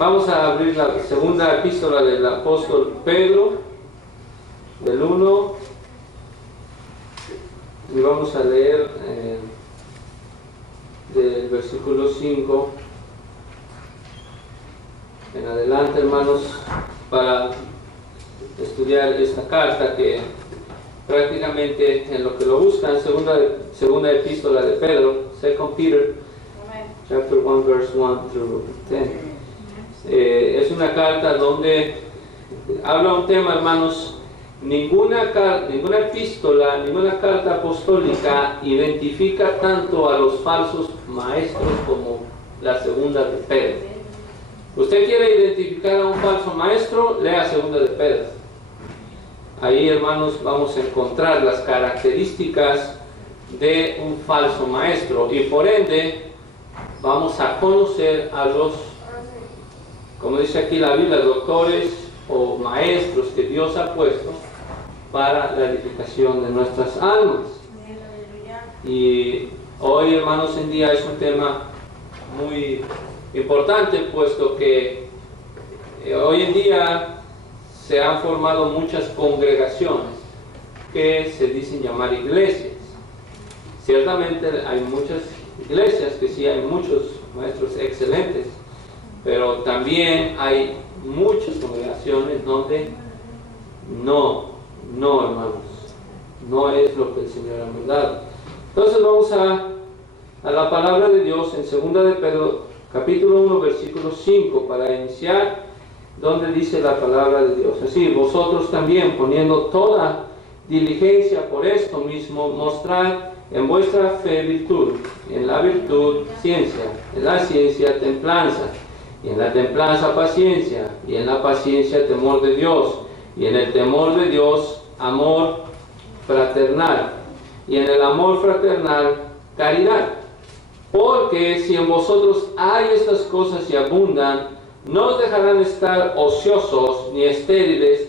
Vamos a abrir la segunda epístola del apóstol Pedro, del 1, y vamos a leer del versículo 5 en adelante, hermanos, para estudiar esta carta que prácticamente en lo que lo buscan, segunda epístola de Pedro, 2 Peter, chapter 1, verse 1 through 10. Es una carta donde habla un tema, hermanos. Ninguna epístola, ninguna carta apostólica identifica tanto a los falsos maestros como la segunda de Pedro. Usted quiere identificar a un falso maestro, lea segunda de Pedro. Ahí, hermanos, vamos a encontrar las características de un falso maestro y por ende vamos a conocer a los, como dice aquí la Biblia, doctores o maestros que Dios ha puesto para la edificación de nuestras almas. Y hoy, hermanos, en día es un tema muy importante, puesto que hoy en día se han formado muchas congregaciones que se dicen llamar iglesias. Ciertamente hay muchas iglesias que sí hay muchos maestros excelentes, pero también hay muchas congregaciones donde no, hermanos, no es lo que el Señor ha mandado. Entonces vamos a la palabra de Dios en 2 de Pedro, capítulo 1, versículo 5, para iniciar, donde dice la palabra de Dios así: vosotros también, poniendo toda diligencia por esto mismo, mostrad en vuestra fe virtud, en la virtud ciencia, en la ciencia templanza, y en la templanza paciencia, y en la paciencia temor de Dios, y en el temor de Dios amor fraternal, y en el amor fraternal caridad. Porque si en vosotros hay estas cosas y abundan, no os dejarán estar ociosos ni estériles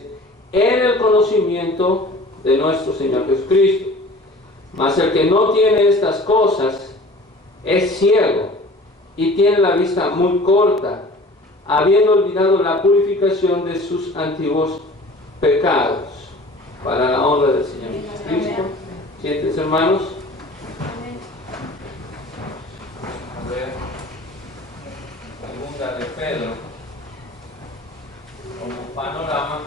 en el conocimiento de nuestro Señor Jesucristo. Mas el que no tiene estas cosas es ciego y tiene la vista muy corta, habiendo olvidado la purificación de sus antiguos pecados, para la honra del Señor Jesucristo. ¿Sientes, hermanos? A ver, segunda de Pedro, como panorama,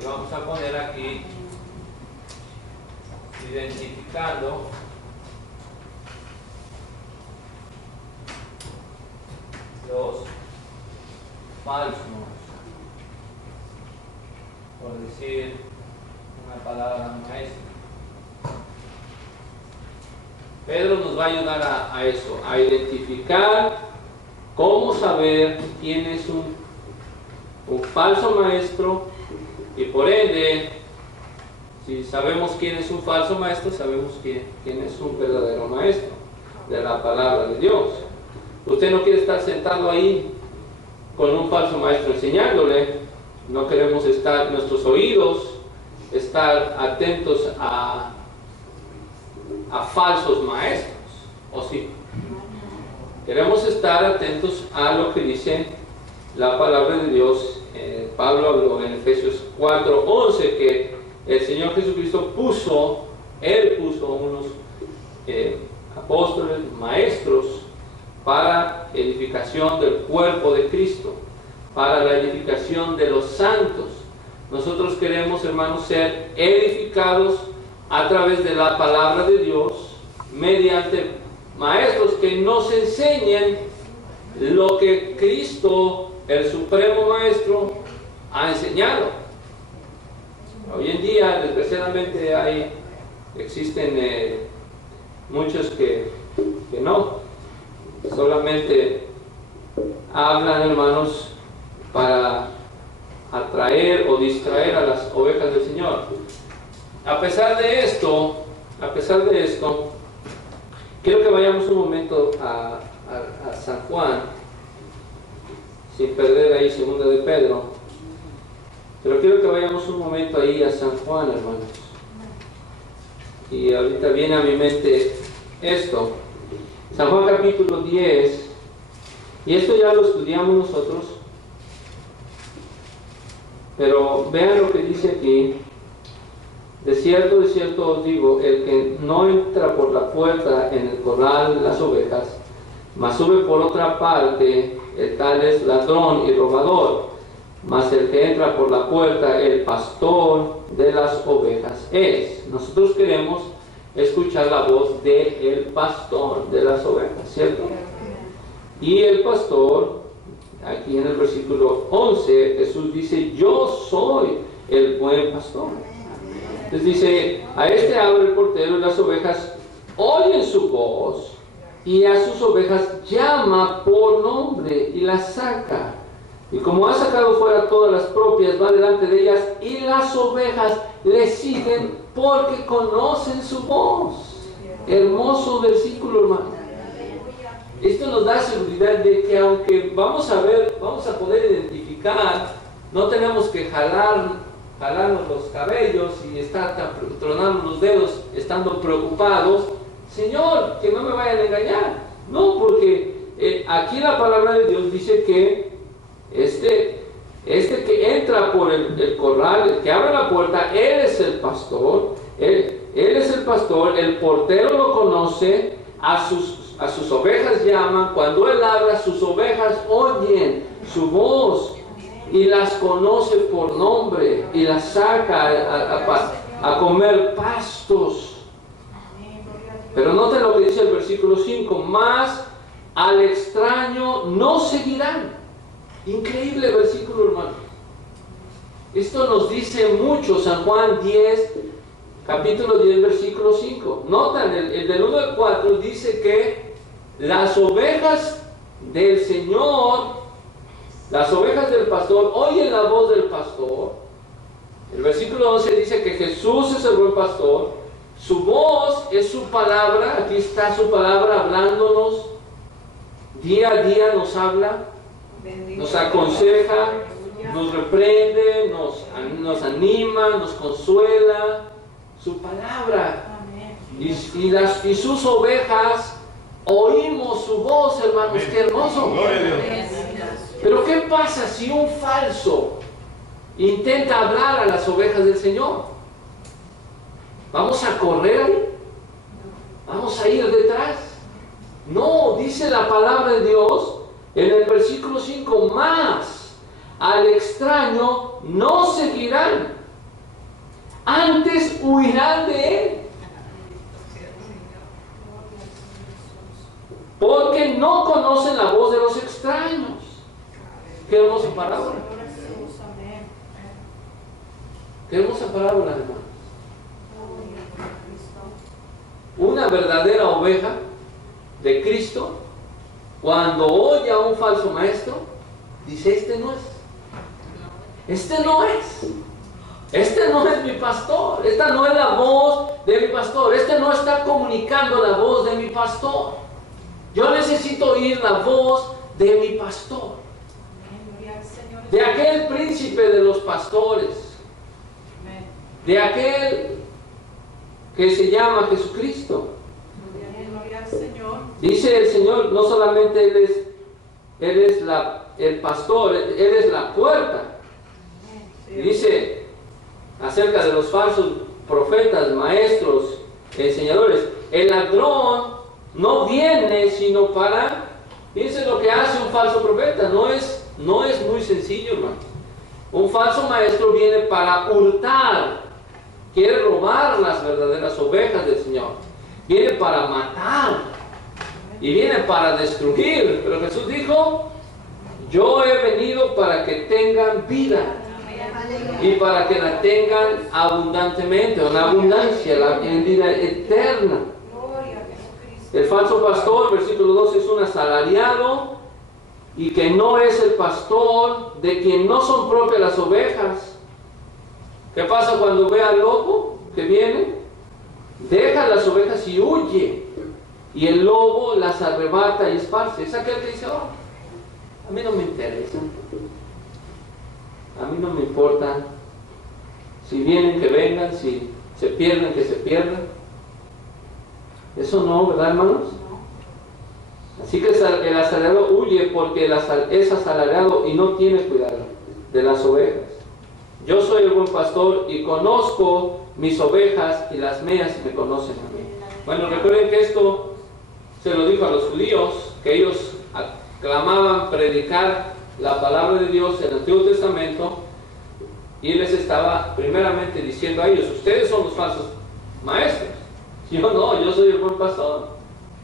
y vamos a poner aquí, identificando los falsos, por decir una palabra maestra. Pedro nos va a ayudar a eso, a identificar cómo saber quién es un falso maestro, y por ende, si sabemos quién es un falso maestro, sabemos quién es un verdadero maestro de la palabra de Dios. Usted no quiere estar sentado ahí con un falso maestro enseñándole. No queremos estar, nuestros oídos, estar atentos a falsos maestros, ¿o sí? Queremos estar atentos a lo que dice la palabra de Dios. Pablo habló en Efesios 4:11 que el Señor Jesucristo puso unos apóstoles, maestros, para edificación del cuerpo de Cristo, para la edificación de los santos. Nosotros queremos, hermanos, ser edificados a través de la palabra de Dios, mediante maestros que nos enseñen lo que Cristo, el supremo maestro, ha enseñado. Hoy en día, desgraciadamente, existen muchos que no, solamente hablan, hermanos, para atraer o distraer a las ovejas del Señor. A pesar de esto, quiero que vayamos un momento a San Juan, sin perder ahí segunda de Pedro, pero quiero que vayamos un momento ahí a San Juan, hermanos. Y ahorita viene a mi mente esto. San Juan capítulo 10, Y esto ya lo estudiamos nosotros, pero vean lo que dice aquí. De cierto os digo, el que no entra por la puerta en el corral de las ovejas, mas sube por otra parte, el tal es ladrón y robador. Mas el que entra por la puerta, el pastor de las ovejas es. Nosotros queremos escuchar la voz del pastor de las ovejas, ¿cierto? Y el pastor, aquí en el versículo 11, Jesús dice, yo soy el buen pastor. Entonces dice, a este abre el portero y las ovejas oyen su voz, y a sus ovejas llama por nombre y las saca. Y como ha sacado fuera todas las propias, va delante de ellas, y las ovejas le siguen porque conocen su voz. Hermoso versículo, hermano. Esto nos da seguridad de que aunque vamos a poder identificar, no tenemos que jalarnos los cabellos y estar tronando los dedos estando preocupados. Señor, que no me vayan a engañar. No, porque aquí la palabra de Dios dice que este que entra por el corral, el que abre la puerta, él es el pastor, él es el pastor, el portero lo conoce, a sus ovejas llaman, cuando él habla, sus ovejas oyen su voz y las conoce por nombre y las saca a comer pastos. Pero noten lo que dice el versículo 5, más al extraño no seguirán. Increíble versículo, hermano. Esto nos dice mucho. San Juan 10, capítulo 10, versículo 5. Notan, el del 1 al 4 dice que las ovejas del Señor, las ovejas del pastor, oyen la voz del pastor. El versículo 11 dice que Jesús es el buen pastor. Su voz es su palabra. Aquí está su palabra hablándonos. Día a día nos habla. Nos aconseja, nos reprende, nos anima, nos consuela, su palabra. Y sus ovejas oímos su voz, hermanos. Qué hermoso. Pero ¿qué pasa si un falso intenta hablar a las ovejas del Señor? ¿Vamos a correr ahí? ¿Vamos a ir detrás? No, dice la palabra de Dios en el versículo 5, más al extraño no seguirán, antes huirán de él, porque no conocen la voz de los extraños. Qué hermosa parábola. Qué hermosa parábola, hermanos. Una verdadera oveja de Cristo, cuando oye a un falso maestro, dice, este no es mi pastor, esta no es la voz de mi pastor, este no está comunicando la voz de mi pastor. Yo necesito oír la voz de mi pastor, de aquel príncipe de los pastores, de aquel que se llama Jesucristo. Dice el Señor, no solamente Él es el pastor, Él es la puerta. Y dice acerca de los falsos profetas, maestros, enseñadores, el ladrón no viene sino para... Fíjense lo que hace un falso profeta, no es muy sencillo, hermano. Un falso maestro viene para hurtar, quiere robar las verdaderas ovejas del Señor, viene para matar y viene para destruir. Pero Jesús dijo, yo he venido para que tengan vida y para que la tengan abundantemente, una abundancia, la vida eterna. El falso pastor, versículo 12, es un asalariado y que no es el pastor, de quien no son propias las ovejas. ¿Qué pasa cuando ve al lobo que viene? Deja las ovejas y huye, y el lobo las arrebata y esparce. Es aquel que dice, a mí no me interesa, a mí no me importa, si vienen que vengan, si se pierden que se pierdan. Eso no, ¿verdad, hermanos? Así que el asalariado huye porque es asalariado y no tiene cuidado de las ovejas. Yo soy el buen pastor y conozco mis ovejas y las mías me conocen a mí. Bueno, recuerden que esto se lo dijo a los judíos, que ellos aclamaban predicar la palabra de Dios en el Antiguo Testamento, y Él les estaba primeramente diciendo a ellos: ustedes son los falsos maestros. Yo no, yo soy el buen pastor.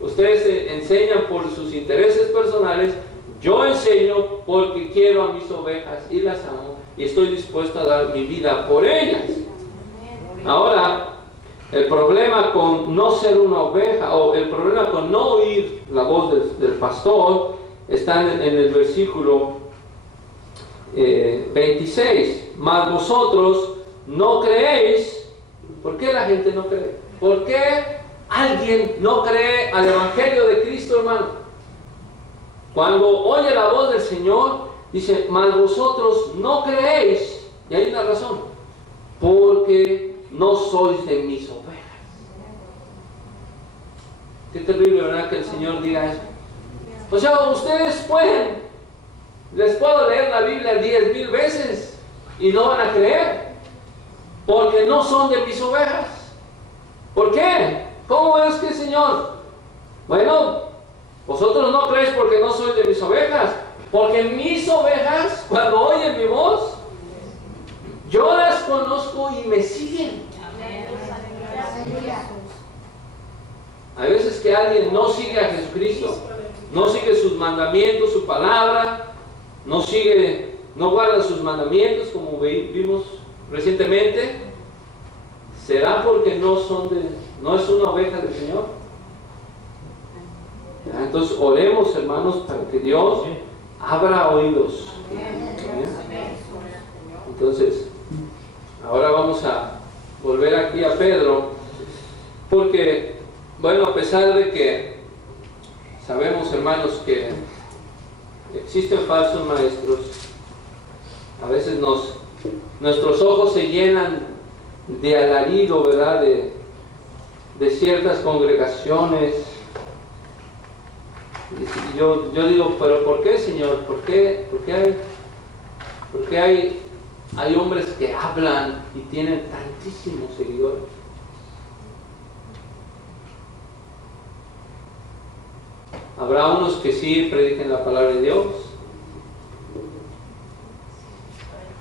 Ustedes se enseñan por sus intereses personales, yo enseño porque quiero a mis ovejas y las amo y estoy dispuesto a dar mi vida por ellas. Ahora, el problema con no ser una oveja, o el problema con no oír la voz del pastor, está en el versículo 26. Mas vosotros no creéis. ¿Por qué la gente no cree? ¿Por qué alguien no cree al Evangelio de Cristo, hermano? Cuando oye la voz del Señor, dice: mas vosotros no creéis. Y hay una razón: porque no sois de mis ovejas. Qué terrible, ¿verdad?, que el Señor diga eso. O sea, ustedes pueden, les puedo leer la Biblia 10,000 veces y no van a creer, porque no son de mis ovejas. ¿Por qué? ¿Cómo es que, Señor? Bueno, vosotros no creéis porque no sois de mis ovejas, porque mis ovejas, cuando oyen mi voz, yo las conozco y me siguen. Hay veces que alguien no sigue a Jesucristo, no sigue sus mandamientos, su palabra, no guarda sus mandamientos, como vimos recientemente. ¿Será porque no es una oveja del Señor? Entonces oremos, hermanos, para que Dios abra oídos. Entonces, ahora vamos a volver aquí a Pedro, porque, bueno, a pesar de que sabemos, hermanos, que existen falsos maestros, a veces nuestros ojos se llenan de alarido, ¿verdad?, de ciertas congregaciones. Y yo digo: pero ¿por qué, Señor? ¿Por qué hay hombres que hablan y tienen tantísimos seguidores? Habrá unos que sí prediquen la palabra de Dios,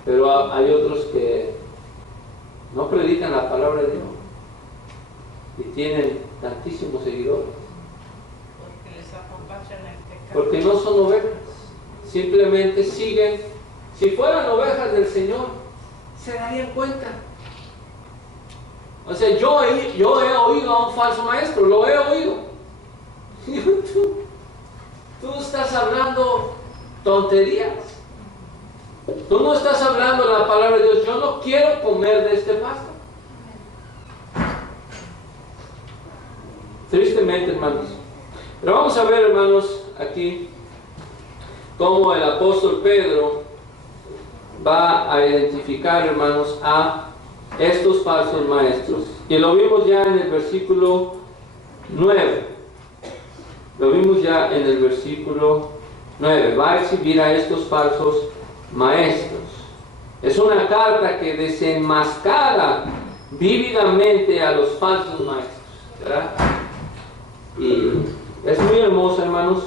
pero hay otros que no predican la palabra de Dios y tienen tantísimos seguidores. Porque les acompañan el pecado. Porque no son ovejas, simplemente siguen. Si fueran ovejas del Señor, se darían cuenta. O sea, yo he oído a un falso maestro, lo he oído. Tú estás hablando tonterías. Tú no estás hablando la palabra de Dios. Yo no quiero comer de este pasto. Tristemente, hermanos. Pero vamos a ver, hermanos, aquí cómo el apóstol Pedro va a identificar, hermanos, a estos falsos maestros. Y lo vimos ya en el versículo 9. Lo vimos ya en el versículo 9. Va a exhibir a estos falsos maestros. Es una carta que desenmascara vívidamente a los falsos maestros, ¿verdad? Y es muy hermosa, hermanos.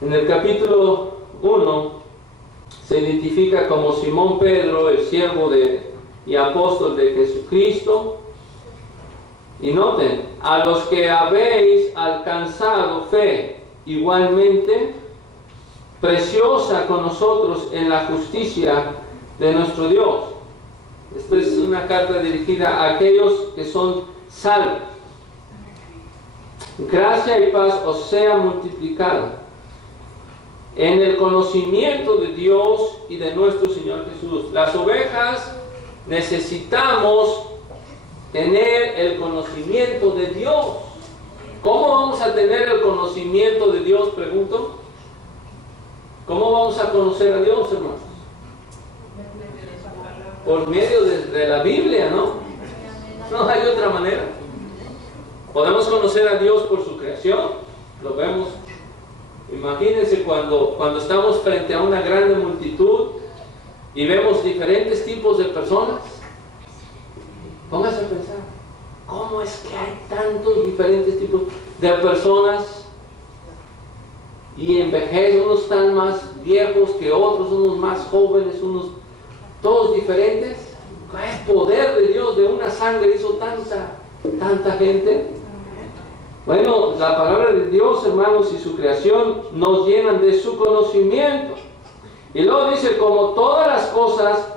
En el capítulo 1 se identifica como Simón Pedro, el siervo y apóstol de Jesucristo. Y noten: a los que habéis alcanzado fe igualmente preciosa con nosotros en la justicia de nuestro Dios. Esta es una carta dirigida a aquellos que son salvos. Gracia y paz os sea multiplicada en el conocimiento de Dios y de nuestro Señor Jesús. Las ovejas necesitamos tener el conocimiento de Dios. ¿Cómo vamos a tener el conocimiento de Dios? Pregunto. ¿Cómo vamos a conocer a Dios, hermanos? Por medio de la Biblia, ¿no? No hay otra manera. Podemos conocer a Dios por su creación, Lo vemos. Imagínense cuando estamos frente a una grande multitud y vemos diferentes tipos de personas. Póngase a pensar, ¿cómo es que hay tantos diferentes tipos de personas? Y envejecen, unos están más viejos que otros, unos más jóvenes, unos todos diferentes. El poder de Dios, de una sangre, hizo tanta gente. Bueno, la palabra de Dios, hermanos, y su creación nos llenan de su conocimiento. Y luego dice, como todas las cosas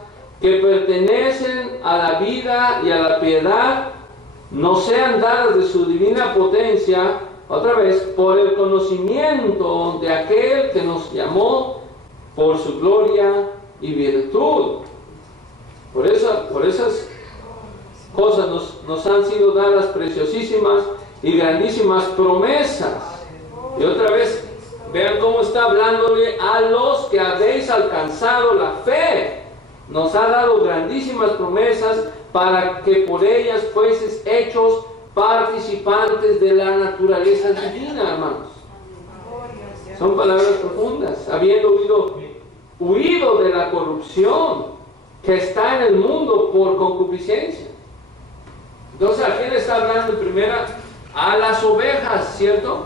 que pertenecen a la vida y a la piedad, nos sean dadas de su divina potencia, otra vez, por el conocimiento de aquel que nos llamó por su gloria y virtud. Por esas cosas nos han sido dadas preciosísimas y grandísimas promesas. Y otra vez, vean cómo está hablándole a los que habéis alcanzado la fe. Nos ha dado grandísimas promesas para que por ellas fueseis hechos participantes de la naturaleza divina, hermanos. Son palabras profundas. Habiendo huido de la corrupción que está en el mundo por concupiscencia. Entonces, ¿a quién está hablando en primera? A las ovejas, ¿cierto?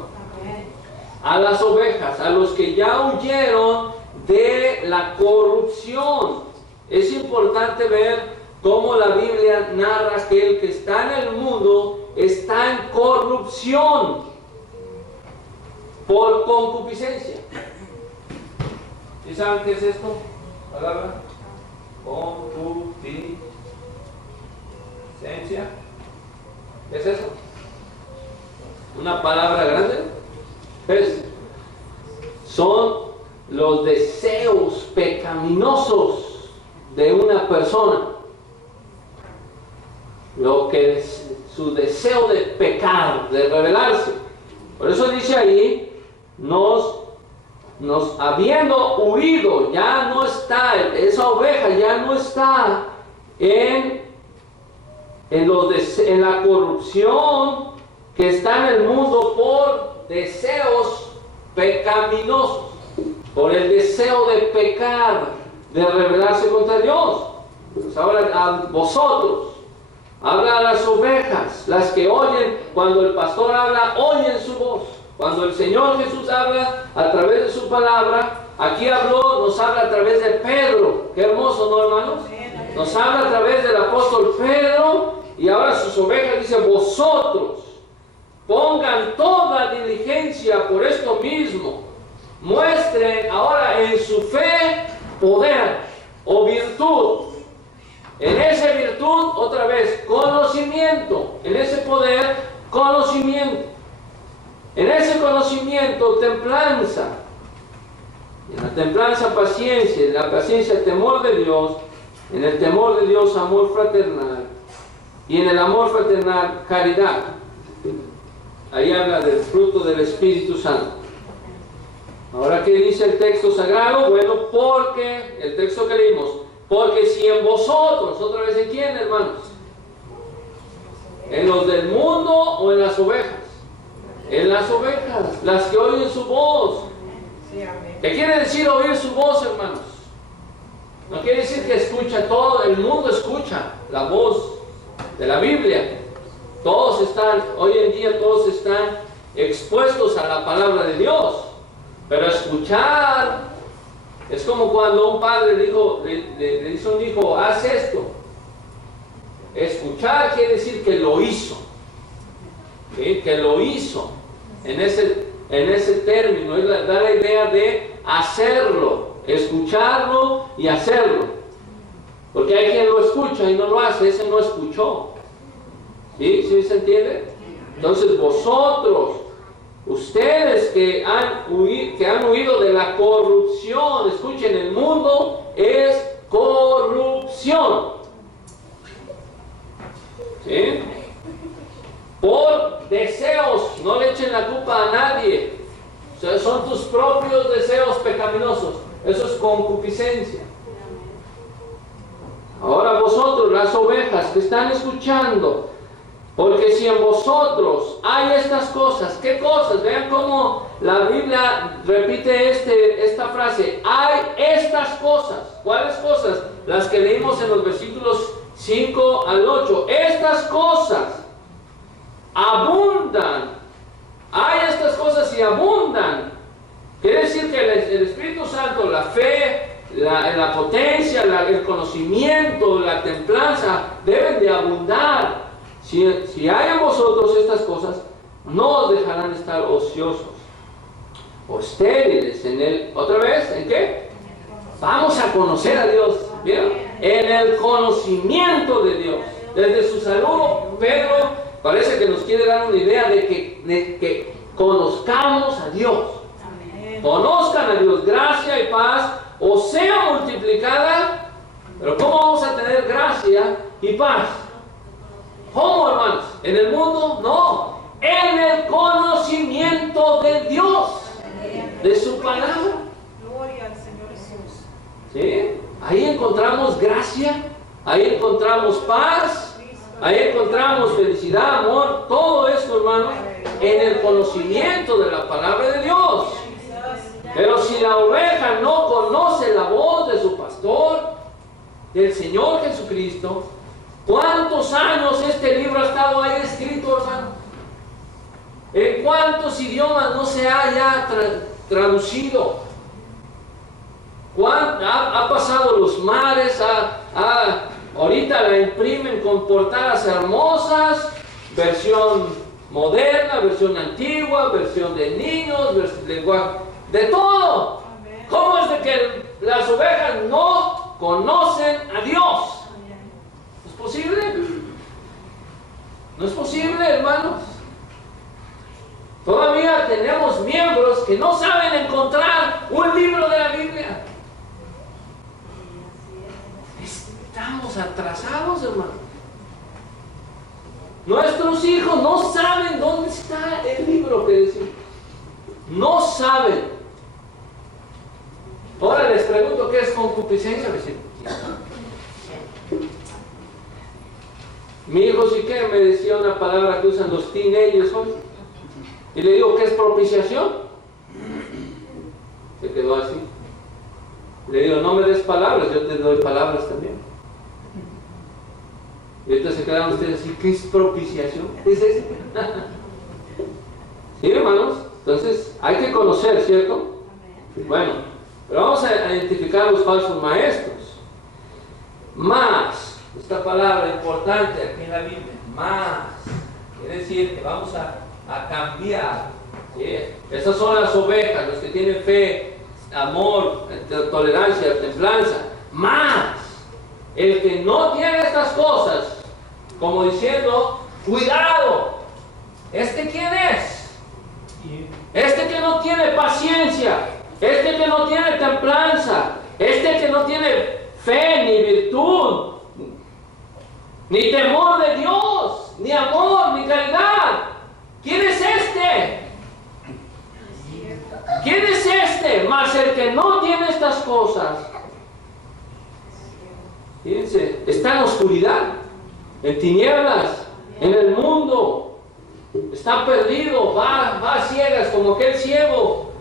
A las ovejas, a los que ya huyeron de la corrupción. Es importante ver cómo la Biblia narra que el que está en el mundo está en corrupción por concupiscencia. ¿Y saben qué es esto? Palabra concupiscencia. ¿Qué es eso? Una palabra grande. ¿Ves? Son los deseos pecaminosos de una persona. Lo que es su deseo de pecar, de rebelarse. Por eso dice ahí, nos habiendo huido, ya no está, esa oveja ya no está en la corrupción que está en el mundo por deseos pecaminosos, por el deseo de pecar, de rebelarse contra Dios. Pues ahora a vosotros, habla a las ovejas, las que oyen, cuando el pastor habla, oyen su voz. Cuando el Señor Jesús habla a través de su palabra, aquí nos habla a través de Pedro. Qué hermoso, ¿no, hermanos? Nos habla a través del apóstol Pedro, y ahora sus ovejas dicen, vosotros pongan toda diligencia por esto mismo, muestren ahora en su fe poder o virtud. En esa virtud, otra vez, conocimiento. En ese poder, conocimiento. En ese conocimiento, templanza. En la templanza, paciencia. En la paciencia, temor de Dios. En el temor de Dios, amor fraternal. Y en el amor fraternal, caridad. Ahí habla del fruto del Espíritu Santo. Ahora, ¿qué dice el texto sagrado? Bueno, porque, el texto que leímos, porque si en vosotros, otra vez, ¿en quién, hermanos? ¿En los del mundo o en las ovejas? En las ovejas, las que oyen su voz. ¿Qué quiere decir oír su voz, hermanos? No quiere decir que escucha todo, el mundo escucha la voz de la Biblia. Todos están, hoy en día todos están expuestos a la palabra de Dios. Pero escuchar es como cuando un padre le dice a un hijo, haz esto. Escuchar quiere decir que lo hizo. ¿Sí? Que lo hizo. En ese término, da la idea de hacerlo. Escucharlo y hacerlo. Porque hay quien lo escucha y no lo hace, ese no escuchó. ¿Sí? ¿Sí se entiende? Entonces vosotros, ustedes que han huido de la corrupción, escuchen, el mundo es corrupción. ¿Sí? Por deseos, no le echen la culpa a nadie. O sea, son tus propios deseos pecaminosos. Eso es concupiscencia. Ahora vosotros, las ovejas que están escuchando, Porque si en vosotros hay estas cosas, ¿qué cosas? Vean cómo la Biblia repite esta frase, hay estas cosas. ¿Cuáles cosas? Las que leímos en los versículos 5 al 8. Estas cosas abundan. Hay estas cosas y abundan. Quiere decir que el Espíritu Santo, la fe, la potencia, el conocimiento, la templanza deben de abundar. Si hay en vosotros estas cosas, no os dejarán estar ociosos o estériles en él. ¿Otra vez? ¿En qué? Vamos a conocer a Dios. ¿Vieron? En el conocimiento de Dios. Desde su saludo, Pedro parece que nos quiere dar una idea de que conozcamos a Dios. Conozcan a Dios, gracia y paz os sea multiplicada. Pero ¿cómo vamos a tener gracia y paz? ¿Cómo, hermanos? ¿En el mundo? No. En el conocimiento de Dios, de su palabra. Gloria al Señor Jesús. ¿Sí? Ahí encontramos gracia, ahí encontramos paz, ahí encontramos felicidad, amor, todo esto, hermanos, en el conocimiento de la palabra de Dios. Pero si la oveja no conoce la voz de su pastor, del Señor Jesucristo, ¿cuántos años este libro ha estado ahí escrito, hermano? ¿En cuántos idiomas no se ha ya traducido? Ha pasado los mares, ahorita la imprimen con portadas hermosas, versión moderna, versión antigua, versión de niños, lenguaje, de todo. ¿Cómo es de que las ovejas no conocen a Dios? ¿No es posible? ¿No es posible, hermanos? Todavía tenemos miembros que no saben encontrar un libro de la Biblia. Estamos atrasados, hermano. Nuestros hijos no saben dónde está el libro que decimos. No saben. Ahora les pregunto, ¿qué es concupiscencia? Mi hijo sí que me decía una palabra que usan los teenagers hoy. Y le digo, ¿qué es propiciación? Se quedó así. Le digo, no me des palabras, yo te doy palabras también. Y entonces se quedaron ustedes así, ¿qué es propiciación? ¿Qué es eso? ¿Sí, hermanos? Entonces, hay que conocer, ¿cierto? Bueno, pero vamos a identificar a los falsos maestros. Más, esta palabra importante aquí en la Biblia, más, quiere decir que vamos a cambiar. ¿Sí? Estas son las ovejas, los que tienen fe, amor, tolerancia, templanza. Más, el que no tiene estas cosas, como diciendo, cuidado, ¿este quién es? Este que no tiene paciencia, este que no tiene templanza, este que no tiene fe, ni virtud, ni temor de Dios, ni amor, ni caridad. ¿Quién es este? ¿Quién es este? Mas el que no tiene estas cosas, fíjense, está en oscuridad, en tinieblas, en el mundo, está perdido, va a ciegas, como aquel ciego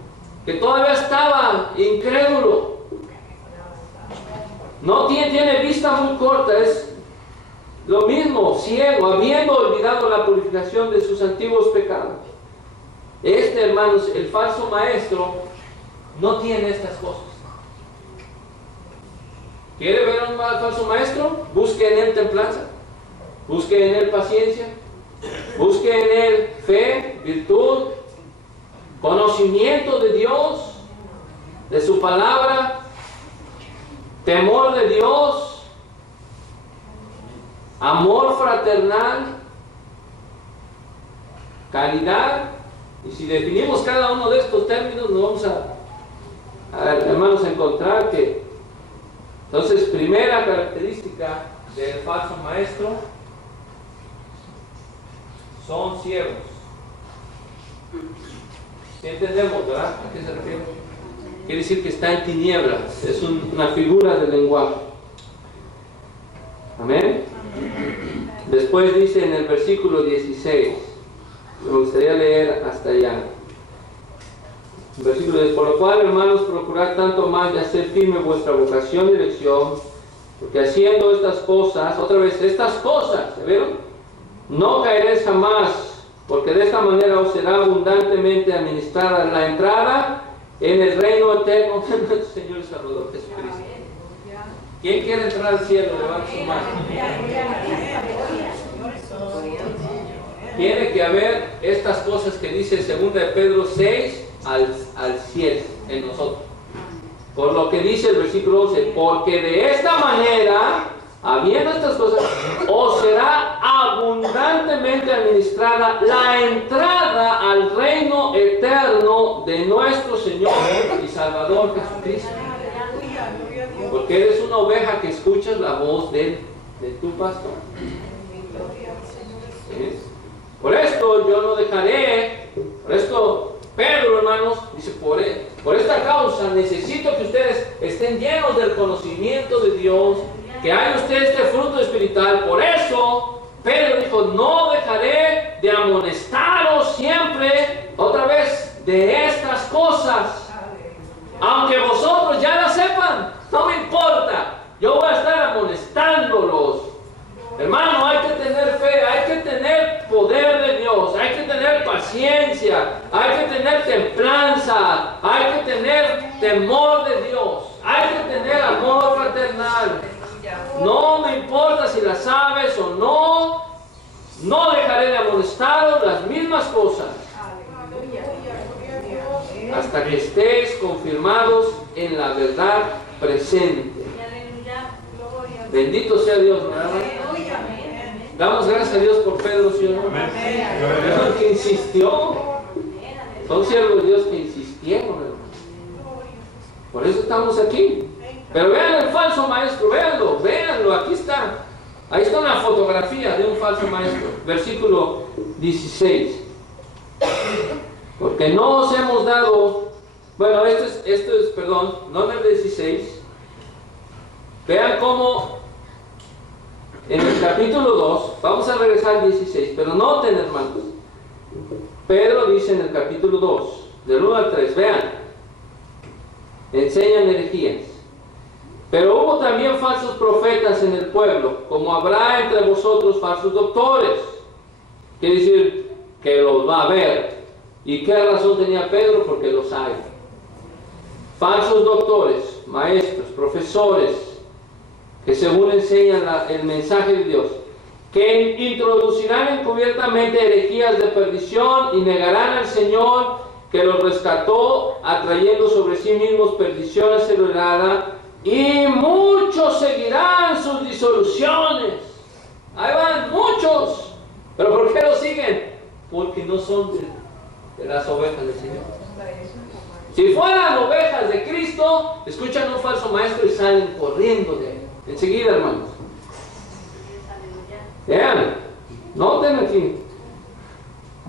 que todavía estaba incrédulo. No tiene vista muy corta, es lo mismo, ciego, habiendo olvidado la purificación de sus antiguos pecados. Este, hermanos, el falso maestro no tiene estas cosas. ¿Quiere ver a un falso maestro? Busque en él templanza, busque en él paciencia, busque en él fe, virtud, conocimiento de Dios, de su palabra, temor de Dios, amor fraternal, caridad. Y si definimos cada uno de estos términos, nos vamos hermanos, a encontrar que, entonces, primera característica del falso maestro, son ciegos. ¿Sí entendemos, verdad? ¿A qué se refiere? Quiere decir que está en tinieblas, es una figura del lenguaje. Amén. Después dice en el versículo 16, me gustaría leer hasta allá. Versículo 10, por lo cual, hermanos, procurad tanto más de hacer firme vuestra vocación y elección, porque haciendo estas cosas, otra vez, estas cosas, ¿se vieron? No caeréis jamás, porque de esta manera os será abundantemente administrada la entrada en el reino eterno de nuestro Señor y Salvador Jesucristo. ¿Quién quiere entrar al cielo? Levante su mano. Tiene que haber estas cosas que dice 2 de Pedro 6 al 7 en nosotros. Por lo que dice el versículo 11, porque de esta manera, habiendo estas cosas, os será abundantemente administrada la entrada al reino eterno de nuestro Señor y Salvador Jesucristo. Porque eres una oveja que escuchas la voz de tu pastor. ¿Sí? Por esto yo no dejaré, por esto Pedro, hermanos, dice, por esta causa necesito que ustedes estén llenos del conocimiento de Dios, que haya ustedes este fruto espiritual. Por eso Pedro dijo, no dejaré de amonestaros siempre, otra vez, de estas cosas. Aunque vosotros ya las sepan, no me importa, yo voy a estar amonestándolos. Hermano, hay que tener fe, hay que tener poder de Dios, hay que tener paciencia, hay que tener templanza, hay que tener temor de Dios, hay que tener amor fraternal. No me importa si las sabes o no, no dejaré de amonestaros las mismas cosas hasta que estéis confirmados en la verdad presente. Bendito sea Dios, ¿verdad? Damos gracias a Dios por Pedro, ¿sí o no? Pedro que insistió. Son siervos de Dios que insistieron, hermano. Por eso estamos aquí. Pero vean el falso maestro, véanlo, aquí está. Ahí está una fotografía de un falso maestro. Versículo 16. Porque no os hemos dado, bueno, esto es, perdón, no en el 16. Vean cómo en el capítulo 2, vamos a regresar al 16, pero noten, hermanos, Pedro dice en el capítulo 2, del 1 al 3, vean, enseñan herejías. Pero hubo también falsos profetas en el pueblo, como habrá entre vosotros falsos doctores. Quiere decir que los va a haber. ¿Y qué razón tenía Pedro? Porque los hay. Falsos doctores, maestros, profesores, que según enseñan el mensaje de Dios, que introducirán encubiertamente herejías de perdición y negarán al Señor que los rescató, atrayendo sobre sí mismos perdición acelerada, y muchos seguirán sus disoluciones. Ahí van muchos. ¿Pero por qué los siguen? Porque no son de las ovejas del Señor. Si fueran ovejas de Cristo, escuchan un falso maestro y salen corriendo de él. Enseguida, hermanos. Vean, noten aquí.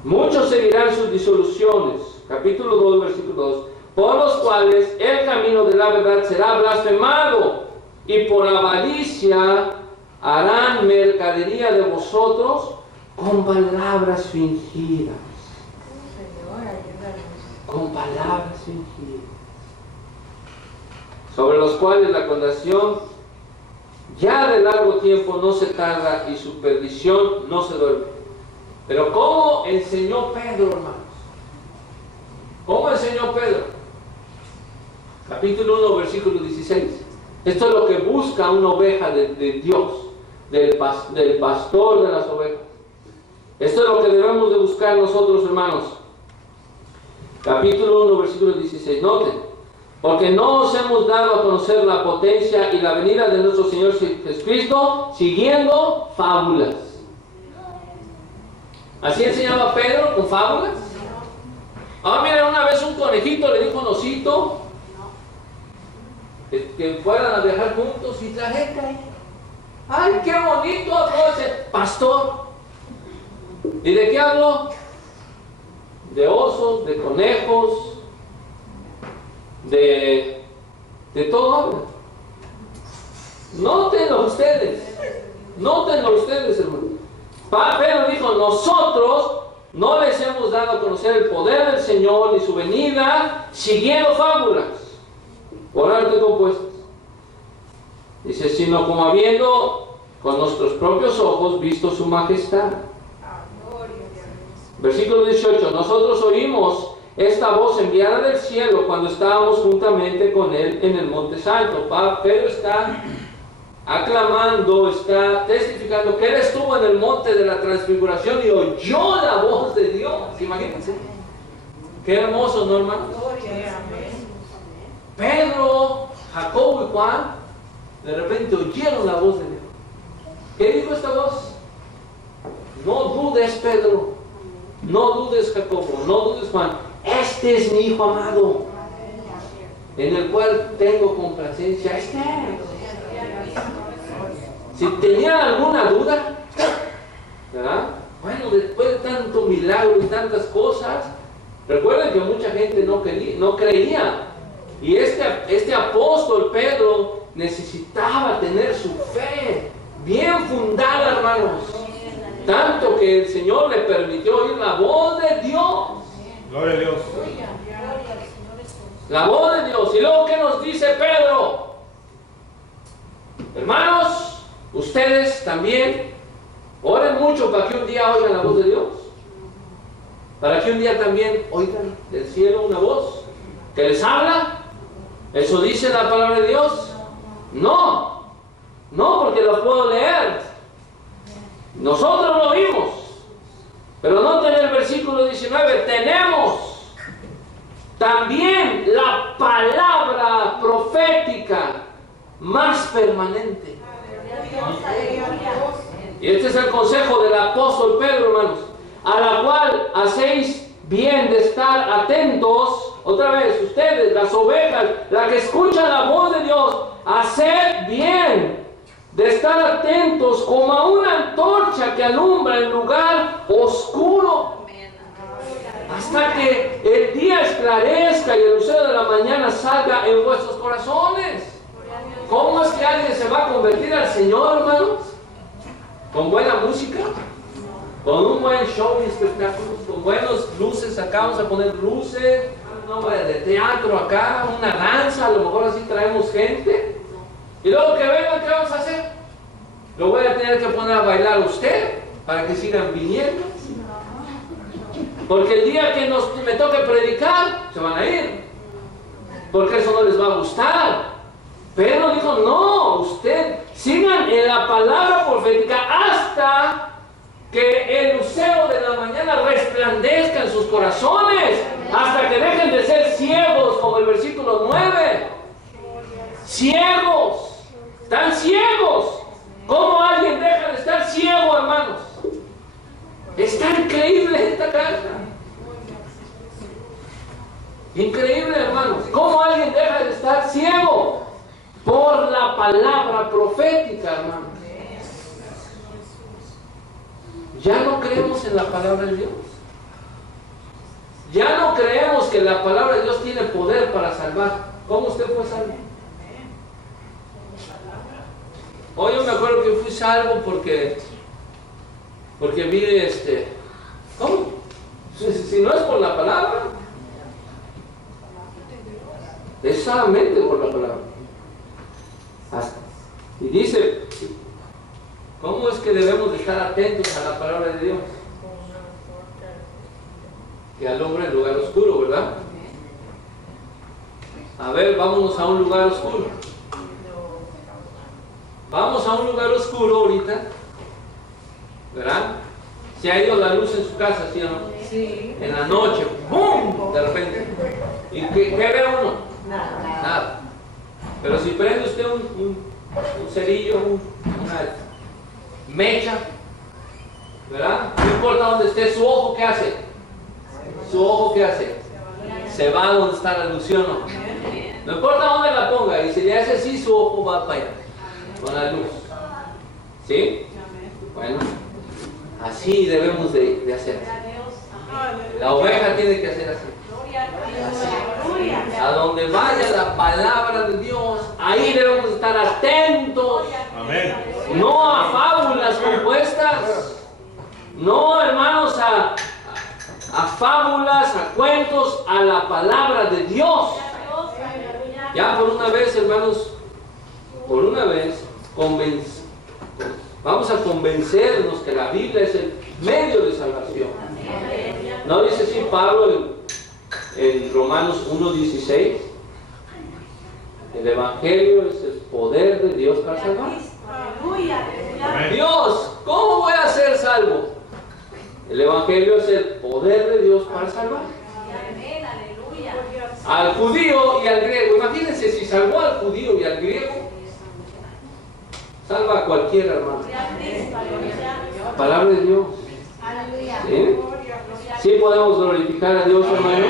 Muchos seguirán sus disoluciones. Capítulo 2, versículo 2. Por los cuales el camino de la verdad será blasfemado, y por avaricia harán mercadería de vosotros con palabras fingidas. Con palabras fingidas. Sobre los cuales la condenación ya de largo tiempo no se tarda y su perdición no se duerme. Pero ¿cómo enseñó Pedro, hermanos? ¿Cómo enseñó Pedro? Capítulo 1, versículo 16. Esto es lo que busca una oveja de Dios, del pastor de las ovejas. Esto es lo que debemos de buscar nosotros, hermanos. Capítulo 1, versículo 16. Noten. Porque no os hemos dado a conocer la potencia y la venida de nuestro Señor Jesucristo siguiendo fábulas. ¿Así enseñaba Pedro, con fábulas? Miren, una vez un conejito le dijo a un osito que fueran a viajar juntos y traje. ¡Ay, qué bonito! Habló ese pastor. ¿Y de qué habló? De osos, de conejos, de todo. Nótenlo ustedes, hermano. Pedro dijo, nosotros no les hemos dado a conocer el poder del Señor ni su venida, siguiendo fábulas, por arte compuestas. Dice, sino como habiendo con nuestros propios ojos visto su majestad. Versículo 18, nosotros oímos esta voz enviada del cielo cuando estábamos juntamente con él en el monte santo. Pedro está aclamando, está testificando que él estuvo en el monte de la transfiguración y oyó la voz de Dios. Imagínense. Qué hermoso, ¿no, hermanos? Pedro, Jacobo y Juan, de repente oyeron la voz de Dios. ¿Qué dijo esta voz? No dudes, Pedro. No dudes, Jacobo. No dudes, Juan. Este es mi Hijo amado, en el cual tengo complacencia. Este es. Si tenían alguna duda, ¿verdad? Bueno, después de tanto milagro y tantas cosas, recuerden que mucha gente no creía. Y este apóstol Pedro necesitaba tener su fe bien fundada, hermanos. Tanto que el Señor le permitió oír la voz de Dios. Gloria a Dios. La voz de Dios. Y luego, ¿qué nos dice Pedro? Hermanos, ustedes también oren mucho para que un día oigan la voz de Dios. Para que un día también oigan del cielo una voz que les habla. ¿Eso dice la palabra de Dios? No, porque lo puedo leer. Nosotros lo oímos. Pero noten el versículo 19, tenemos también la palabra profética más permanente. Y este es el consejo del apóstol Pedro, hermanos, a la cual hacéis bien de estar atentos. Otra vez, ustedes, las ovejas, la que escuchan la voz de Dios, haced bien de estar atentos como a una antorcha que alumbra en lugar oscuro, hasta que el día esclarezca y el lucero de la mañana salga en vuestros corazones. ¿Cómo es que alguien se va a convertir al Señor, hermanos? ¿Con buena música? ¿Con un buen show y espectáculos? ¿Con buenas luces? Acá vamos a poner luces, un nombre de teatro acá, una danza, a lo mejor así traemos gente. Y luego que vengan, ¿qué vamos a hacer? Lo voy a tener que poner a bailar a usted para que sigan viniendo. Porque el día que me toque predicar, se van a ir. Porque eso no les va a gustar. Pedro dijo, no, usted sigan en la palabra profética hasta que el lucero de la mañana resplandezca en sus corazones, hasta que dejen de ser ciegos, como el versículo 9. Ciegos, están ciegos. ¿Cómo alguien deja de estar ciego, hermanos? Está increíble esta carta. Increíble, hermanos. ¿Cómo alguien deja de estar ciego? Por la palabra profética, hermanos. Ya no creemos en la palabra de Dios. Ya no creemos que la palabra de Dios tiene poder para salvar. ¿Cómo usted fue salvo? Hoy yo me acuerdo que fui salvo porque vi ¿cómo? Si no es por la palabra, es solamente por la palabra. Y dice, ¿cómo es que debemos de estar atentos a la palabra de Dios? Que alumbra el lugar oscuro, ¿verdad? A ver, vámonos a un lugar oscuro. Vamos a un lugar oscuro ahorita, ¿verdad? Se ha ido la luz en su casa, ¿sí o no? Sí. En la noche, ¡bum! De repente. ¿Y qué ve uno? Nada. Pero si prende usted un cerillo, una mecha, ¿verdad? No importa dónde esté su ojo, ¿qué hace? Su ojo, ¿qué hace? Se va a donde está la luz, ¿sí o no? No importa dónde la ponga, y si le hace así, su ojo va para allá, con la luz. ¿Sí? Bueno, así debemos de hacer. La oveja tiene que hacer así. A donde vaya la palabra de Dios, ahí debemos estar atentos. Amén. No a fábulas compuestas. No, hermanos, a fábulas, a cuentos, a la palabra de Dios. Ya por una vez, hermanos, por una vez, vamos a convencernos que la Biblia es el medio de salvación. ¿No dice así Pablo en Romanos 1:16? El Evangelio es el poder de Dios para salvar. Dios, ¿cómo voy a ser salvo? El Evangelio es el poder de Dios para salvar. Al judío y al griego. Imagínense si salvó al judío y al griego, salva a cualquiera, hermano. Palabra de Dios. ¿Sí? ¿Sí podemos glorificar a Dios, hermano?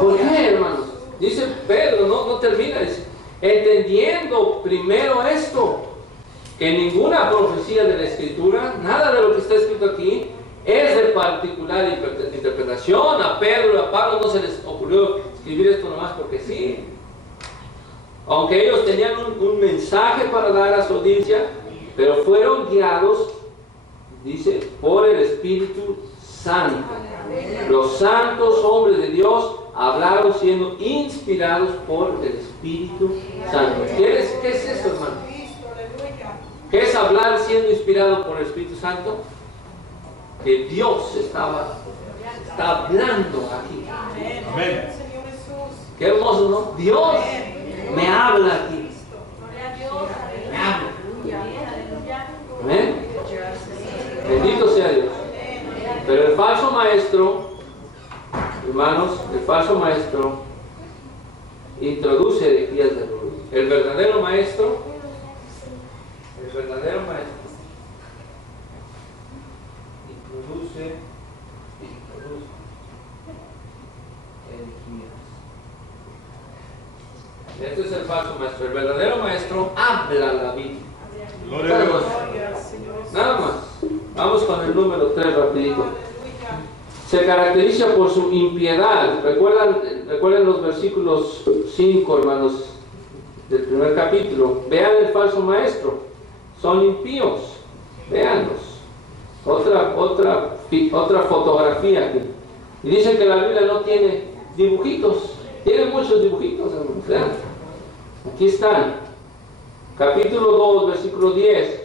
¿Por qué, hermanos? Dice Pedro, no termina, dice, entendiendo primero esto, que ninguna profecía de la Escritura, nada de lo que está escrito aquí, es de particular interpretación. A Pedro y a Pablo no se les ocurrió escribir esto nomás porque sí. Aunque ellos tenían un mensaje para dar a su audiencia, pero fueron guiados, dice, por el Espíritu Santo. Los santos hombres de Dios hablaron siendo inspirados por el Espíritu Santo. ¿Qué es eso, hermano? ¿Qué es hablar siendo inspirado por el Espíritu Santo? Que Dios está hablando aquí. Amén. Qué hermoso, ¿no? Dios me habla aquí. Me habla. Amén. Bendito sea Dios. Pero el falso maestro, hermanos, el falso maestro introduce herejías de error. El verdadero maestro introduce herejías. Este es el falso maestro. El verdadero maestro habla la Biblia. Nada más. Vamos con el número 3 rapidito. Se caracteriza por su impiedad. Recuerden los versículos 5, hermanos, del primer capítulo. Vean el falso maestro. Son impíos. Veanlos. Otra fotografía aquí. Y dicen que la Biblia no tiene dibujitos. Tiene muchos dibujitos, hermanos. Vean. Aquí están. Capítulo 2, versículo 10.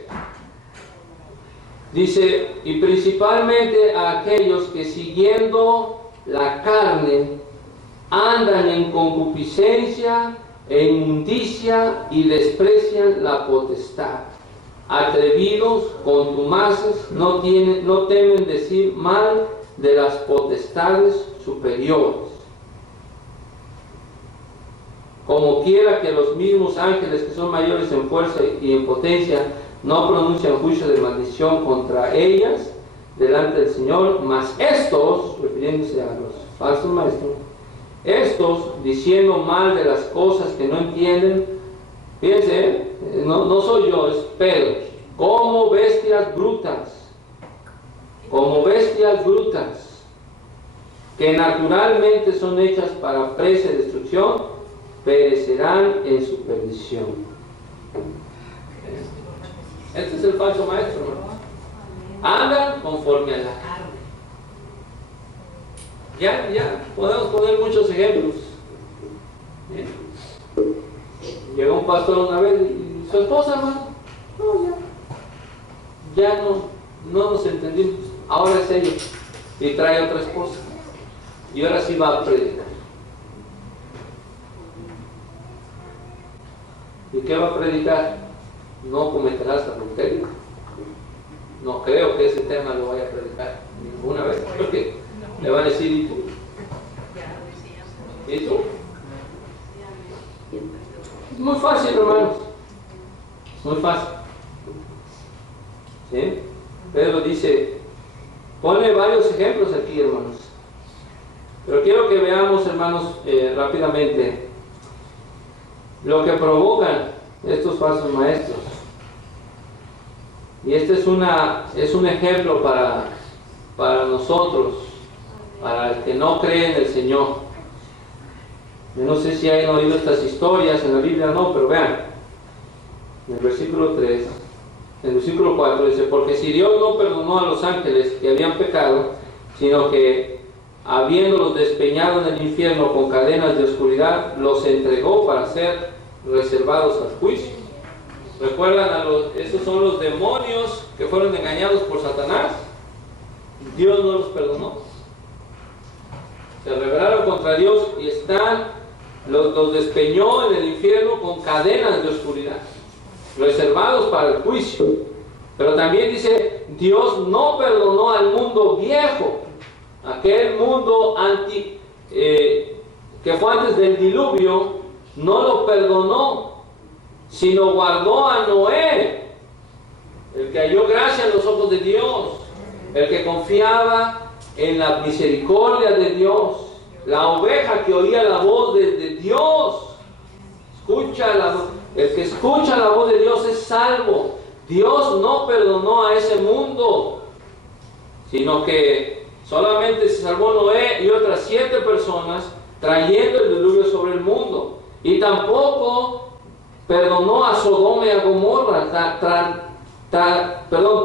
Dice, y principalmente a aquellos que siguiendo la carne andan en concupiscencia e inmundicia y desprecian la potestad. Atrevidos, contumaces, no temen decir mal de las potestades superiores. Como quiera que los mismos ángeles que son mayores en fuerza y en potencia no pronuncian juicio de maldición contra ellas delante del Señor, mas estos, refiriéndose a los falsos maestros, estos diciendo mal de las cosas que no entienden, fíjense, no soy yo, es Pedro, como bestias brutas, que naturalmente son hechas para presa y destrucción, perecerán en su perdición. Este es el falso maestro, ¿no? Andan conforme a la carne. Ya podemos poner muchos ejemplos. ¿Sí? Llegó un pastor una vez y su esposa, hermano, ya no nos entendimos. Ahora es ella y trae otra esposa y ahora sí va a predicar. ¿Y qué va a predicar? No cometerás adulterio. No creo que ese tema lo vaya a predicar ninguna vez, porque le van a decir, ¿y tú? ¿Y tú? Es muy fácil, hermanos. Muy fácil. ¿Sí? Pedro dice, pone varios ejemplos aquí, hermanos. Pero quiero que veamos, hermanos, rápidamente lo que provocan estos falsos maestros. Y este es un ejemplo para nosotros, para el que no cree en el Señor. Yo no sé si hayan oído estas historias en la Biblia o no, pero vean, en el versículo 3, En el versículo 4 dice, porque si Dios no perdonó a los ángeles que habían pecado, sino que habiéndolos despeñado en el infierno con cadenas de oscuridad, los entregó para ser reservados al juicio. ¿Recuerdan esos son los demonios que fueron engañados por Satanás? Dios no los perdonó. Se rebelaron contra Dios y los despeñó en el infierno con cadenas de oscuridad, reservados para el juicio. Pero también dice, Dios no perdonó al mundo viejo, aquel mundo que fue antes del diluvio, no lo perdonó, sino guardó a Noé, el que halló gracia en los ojos de Dios, el que confiaba en la misericordia de Dios, la oveja que oía la voz de Dios. El que escucha la voz de Dios es salvo. Dios no perdonó a ese mundo, sino que solamente se salvó Noé y otras 7 personas, trayendo el diluvio sobre el mundo. Y tampoco perdonó a Sodoma y a Gomorra,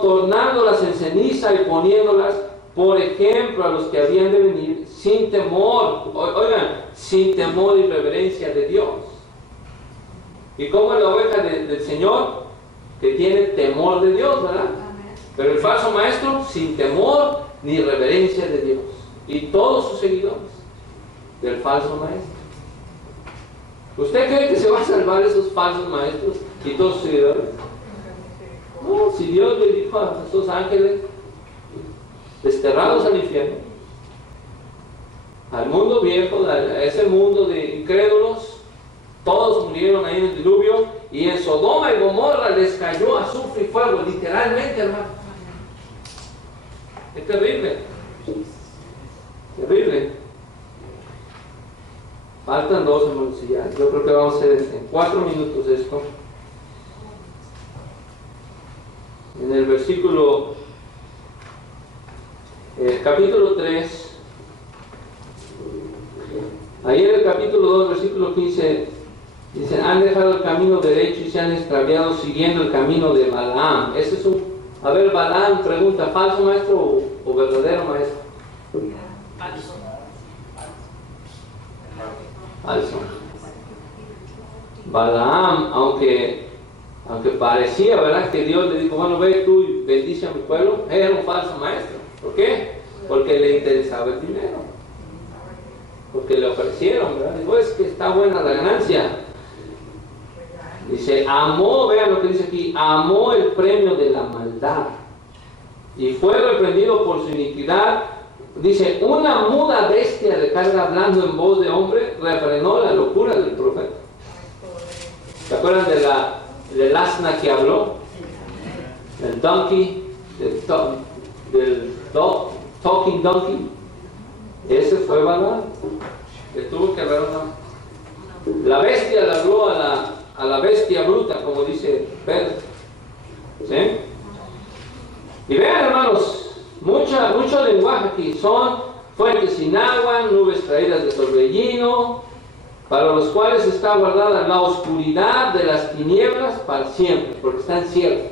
tornándolas en ceniza y poniéndolas por ejemplo a los que habían de venir sin temor, sin temor y reverencia de Dios. ¿Y cómo es la oveja del Señor? Que tiene temor de Dios, ¿verdad? Pero el falso maestro, sin temor ni reverencia de Dios. Y todos sus seguidores del falso maestro. ¿Usted cree que se va a salvar esos falsos maestros y todos sus seguidores? No, si Dios le dijo a esos ángeles desterrados al infierno, al mundo viejo, a ese mundo de incrédulos, todos murieron ahí en el diluvio, y en Sodoma y Gomorra les cayó azufre y fuego, literalmente, hermano. Es terrible, terrible. Faltan 2, hermanos, y ya. Yo creo que vamos a hacer en 4 minutos esto. En el versículo, capítulo 3, ahí en el capítulo 2, versículo 15, dicen, han dejado el camino derecho y se han extraviado siguiendo el camino de Balaam. Ese es a ver, Balaam pregunta, ¿falso maestro o verdadero maestro? Falso. Falso. Balaam, aunque parecía, ¿verdad?, que Dios le dijo, bueno, ve tú y bendice a mi pueblo, era un falso maestro. ¿Por qué? Porque le interesaba el dinero. Porque le ofrecieron, ¿verdad? Dijo, es que está buena la ganancia. Dice, amó, vean lo que dice aquí, amó el premio de la maldad y fue reprendido por su iniquidad. Dice, una muda bestia de carga hablando en voz de hombre refrenó la locura del profeta. ¿Se acuerdan del asna que habló? El donkey, del talking donkey. Ese fue Balaam. Le tuvo que haber la bestia le habló a la bestia bruta, como dice Pedro. ¿Sí? Y vean, hermanos, mucho lenguaje aquí. Son fuentes sin agua, nubes traídas de torbellino, para los cuales está guardada la oscuridad de las tinieblas para siempre, porque están ciegos.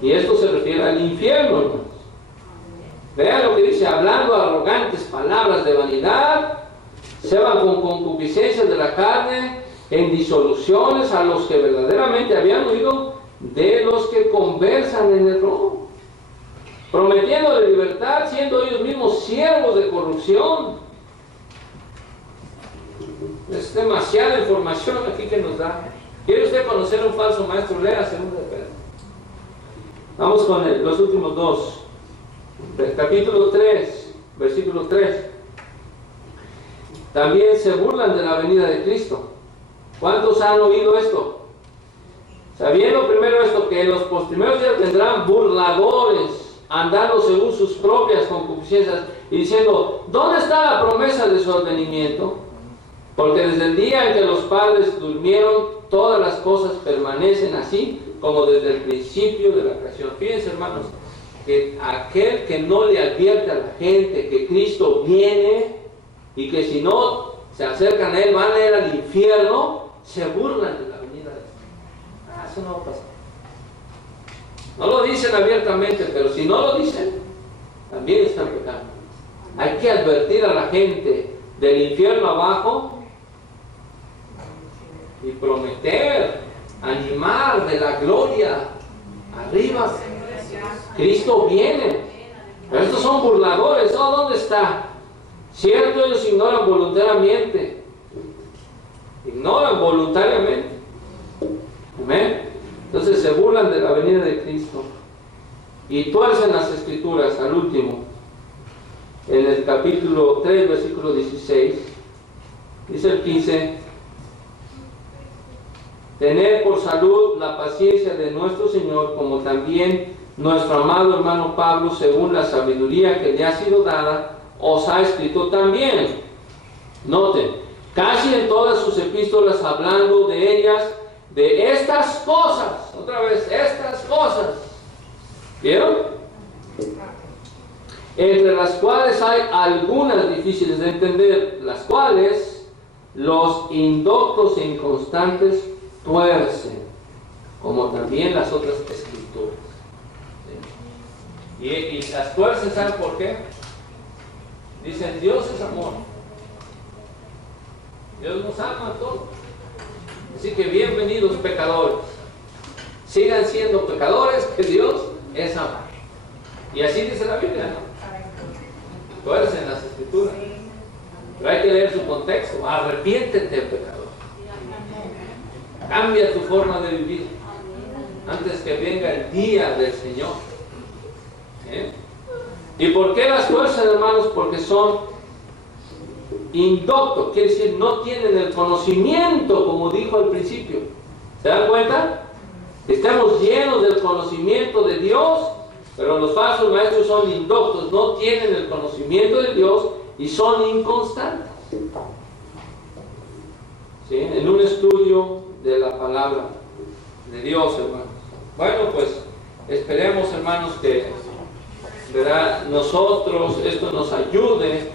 Y esto se refiere al infierno, hermanos. Vean lo que dice, hablando arrogantes palabras de vanidad, se van con concupiscencias de la carne, en disoluciones a los que verdaderamente habían oído, de los que conversan en error, prometiendo de libertad, siendo ellos mismos siervos de corrupción. Es demasiada información aquí que nos da. ¿Quiere usted conocer a un falso maestro? Lea 2 de Pedro. Vamos con los últimos 2. Capítulo 3, versículo 3. También se burlan de la venida de Cristo. ¿Cuántos han oído esto? Sabiendo primero esto, que en los postrimeros días vendrán burladores, andando según sus propias concupiscencias, y diciendo, ¿dónde está la promesa de su advenimiento? Porque desde el día en que los padres durmieron, todas las cosas permanecen así, como desde el principio de la creación. Fíjense, hermanos, que aquel que no le advierte a la gente que Cristo viene, y que si no se acercan a Él van a ir al infierno, se burlan de la venida de Él. Eso no va a pasar. No lo dicen abiertamente, pero si no lo dicen, también están pecando. Hay que advertir a la gente del infierno abajo y prometer, animar de la gloria arriba. Cristo viene. Pero estos son burladores. ¿Oh, dónde está? Cierto, ellos ignoran voluntariamente. Ignoran voluntariamente. Amén. Entonces se burlan de la venida de Cristo y tuercen las escrituras. Al último, en el capítulo 3, versículo 16, dice el 15: tened por salud la paciencia de nuestro Señor, como también nuestro amado hermano Pablo, según la sabiduría que le ha sido dada, os ha escrito también. Noten, casi en todas sus epístolas, hablando de ellas, de estas cosas, otra vez, estas cosas, ¿vieron? Entre las cuales hay algunas difíciles de entender, las cuales los indoctos e inconstantes tuercen, como también las otras escrituras. ¿Sí? Y las tuercen, ¿saben por qué? Dicen, Dios es amor. Dios nos ama a todos. Así que bienvenidos pecadores. Sigan siendo pecadores, que Dios es amor. Y así dice la Biblia, ¿no? Tuercen las escrituras. Pero hay que leer su contexto. Arrepiéntete, pecador. Cambia tu forma de vivir antes que venga el día del Señor. ¿Y por qué las tuercen, hermanos? Porque son indoctos, quiere decir, no tienen el conocimiento, como dijo al principio. ¿Se dan cuenta? Estamos llenos del conocimiento de Dios, pero los falsos maestros son indoctos, no tienen el conocimiento de Dios y son inconstantes. ¿Sí? En un estudio de la palabra de Dios, hermanos. Bueno, pues esperemos, hermanos, que ¿verdad? Nosotros, esto nos ayude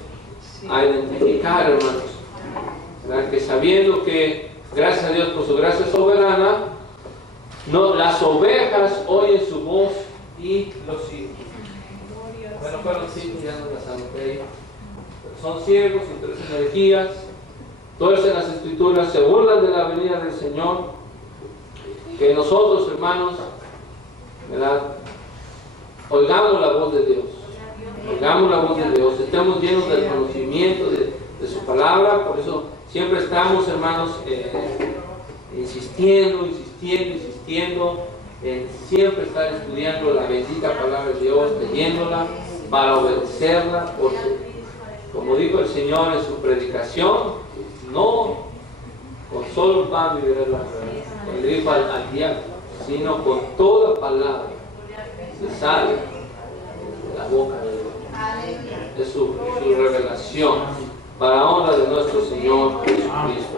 a identificar, hermanos, ¿verdad? Que sabiendo que, gracias a Dios por su gracia soberana, no, las ovejas oyen su voz y los siguen. Bueno, fueron 5, ya no las anoté ahí. Son ciegos, interesan herejías, tuercen las escrituras, se burlan de la venida del Señor. Que nosotros, hermanos, ¿verdad? Oigamos la voz de Dios. Oigamos la voz de Dios. Estemos llenos del conocimiento de su palabra. Por eso siempre estamos, hermanos, insistiendo en siempre estar estudiando la bendita palabra de Dios, leyéndola para obedecerla, porque, como dijo el Señor en su predicación, no con solo pan vivirá el hombre, como le dijo al diablo, sino con toda palabra que sale de la boca de Dios. Es su revelación para honra de nuestro Señor Jesucristo.